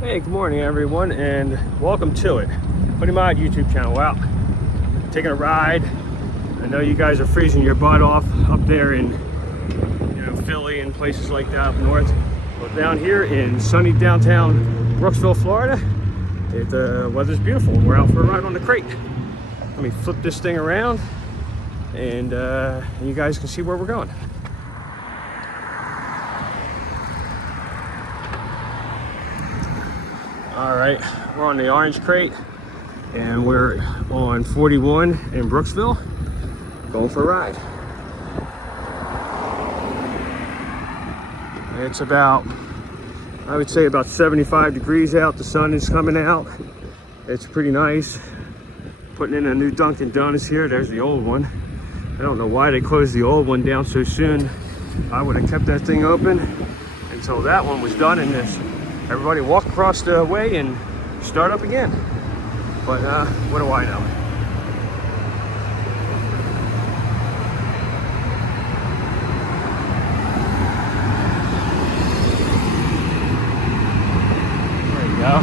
Hey, good morning everyone, and welcome to it. Buddy Mod YouTube channel. Wow, taking a ride. I know you guys are freezing your butt off up there in Philly and places like that up north. Well, down here in sunny downtown Brooksville, Florida, the weather's beautiful. We're out for a ride on the crate. Let me flip this thing around, and you guys can see where we're going. All right, we're on the Orange Krate, and we're on 41 in Brooksville, going for a ride. It's about, I would say about 75 degrees out. The sun is coming out. It's pretty nice. Putting in a new Dunkin' Donuts here. There's the old one. I don't know why they closed the old one down so soon. I would have kept that thing open until that one was done, and everybody walk across the way and start up again. But what do I know? There you go.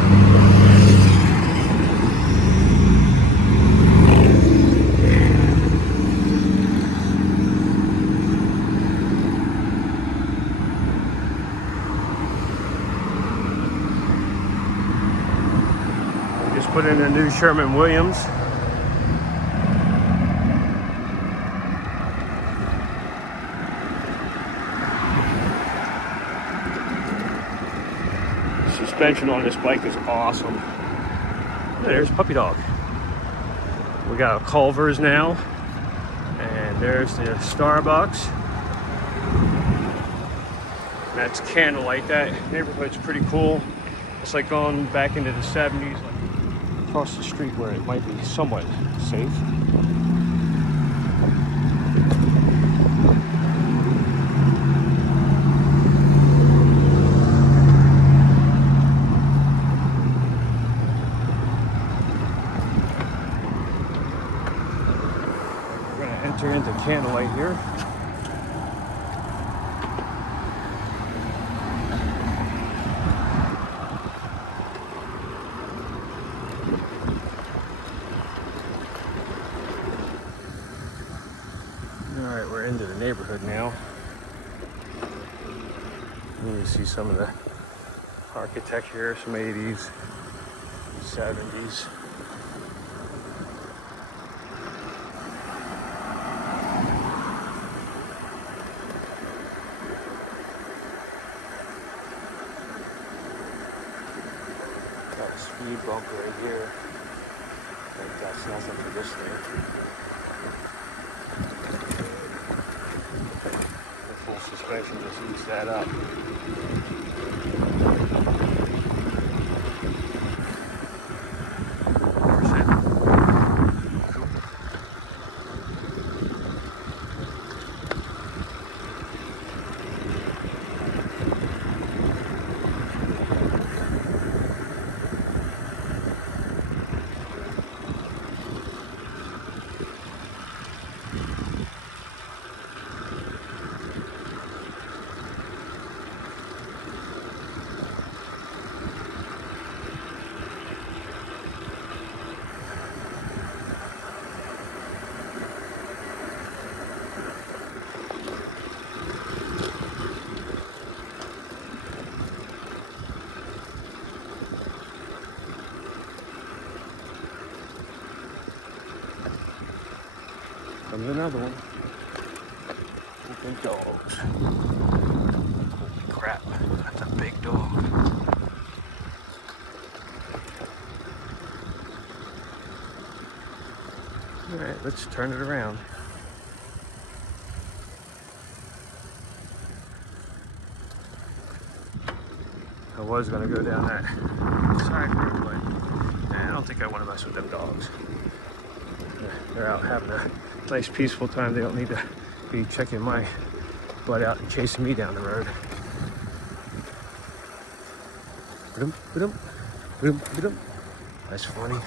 Put in a new Sherman Williams. Suspension on this bike is awesome. There's Puppy Dog. We got Culver's now, and there's the Starbucks. And that's Candlelight. That neighborhood's pretty cool. It's like going back into the 70s. Across the street where it might be somewhat safe. We're going to enter into Candlelight here. Alright, we're into the neighborhood now. You can see some of the architecture, some 80s, 70s. Got a speed bump right here. I think that's nothing for this thing. Suspension just eats that up. Comes another one. Big dogs. Holy crap, that's a big dog. Alright, let's turn it around. I was gonna go down that side road, but I don't think I want to mess with them dogs. They're out having a nice peaceful time. They don't need to be checking my butt out and chasing me down the road. That's funny.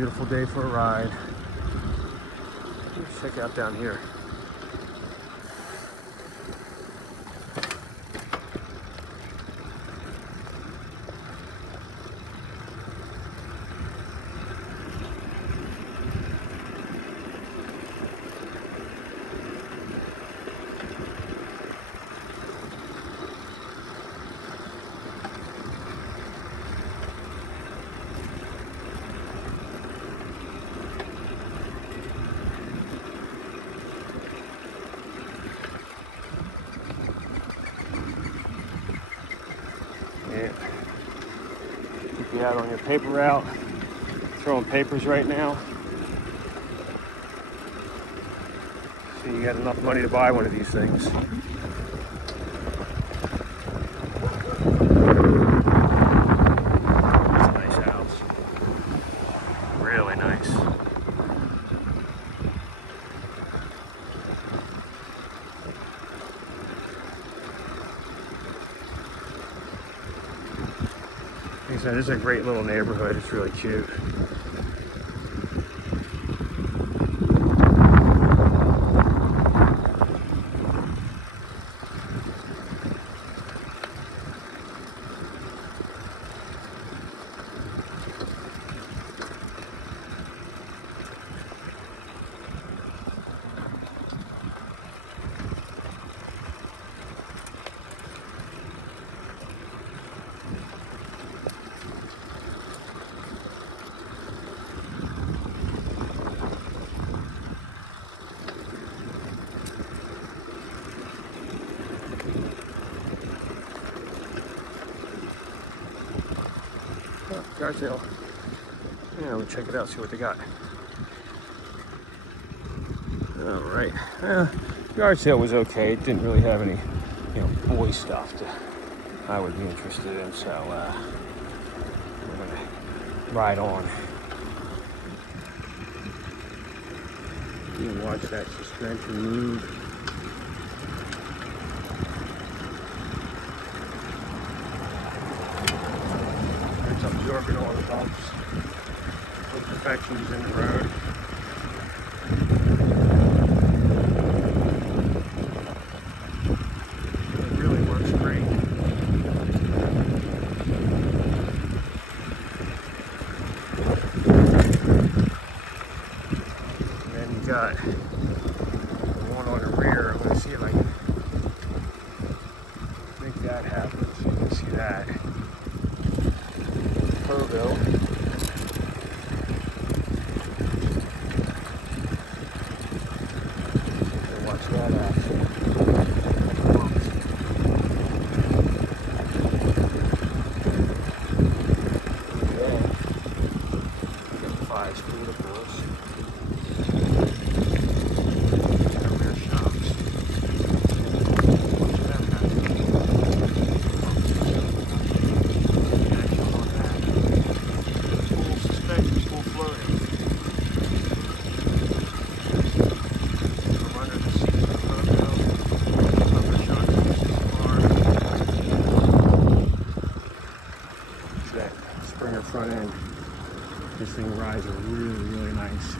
beautiful day for a ride. Let's check out down here. Yeah. Keep you out on your paper route. Throwing papers right now. So you got enough money to buy one of these things. It's a nice house. Really nice. Like I said, this is a great little neighborhood. It's really cute. Yard sale. Yeah, we'll check it out, see what they got. All right. Yard sale was okay. It didn't really have any, boy stuff that I would be interested in. So we're gonna ride on. You can watch that suspension move. Absorbing all the bumps, imperfections in the road. It really works great. And then you got the one on the rear. I'm going to see if I can make that happen so you can see that. Bill. Watch that action. Yeah. 5 speed of course. Rear shocks. Watch that happen. Action on that. Full suspension, full floating. From under the seat of the moto. Upper shocks against the car. It's that Springer front end. This thing rides are really, really nice.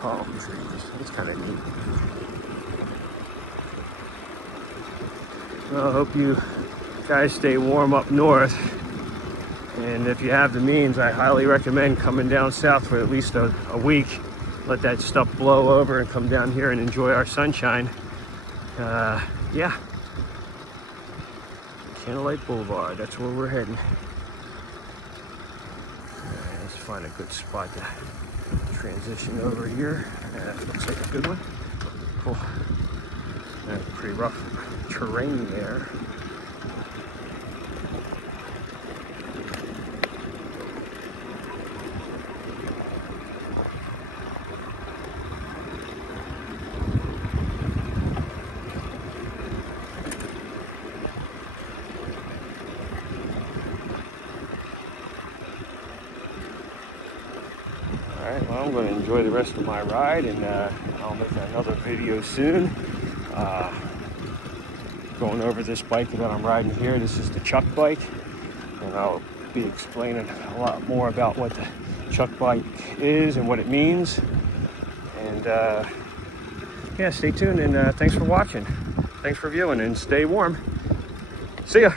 Palm trees. It's kind of neat. Well, I hope you guys stay warm up north. And if you have the means, I highly recommend coming down south for at least a week. Let that stuff blow over and come down here and enjoy our sunshine. Yeah. Candlelight Boulevard, that's where we're heading. Right, let's find a good spot to transition over here. That looks like a good one. Cool. Pretty rough terrain there. right, well, I'm going to enjoy the rest of my ride, and I'll make another video soon. Going over this bike that I'm riding here. This is the Chuck bike, and I'll be explaining a lot more about what the Chuck bike is and what it means. And yeah, stay tuned, and thanks for watching. Thanks for viewing, and stay warm. See ya.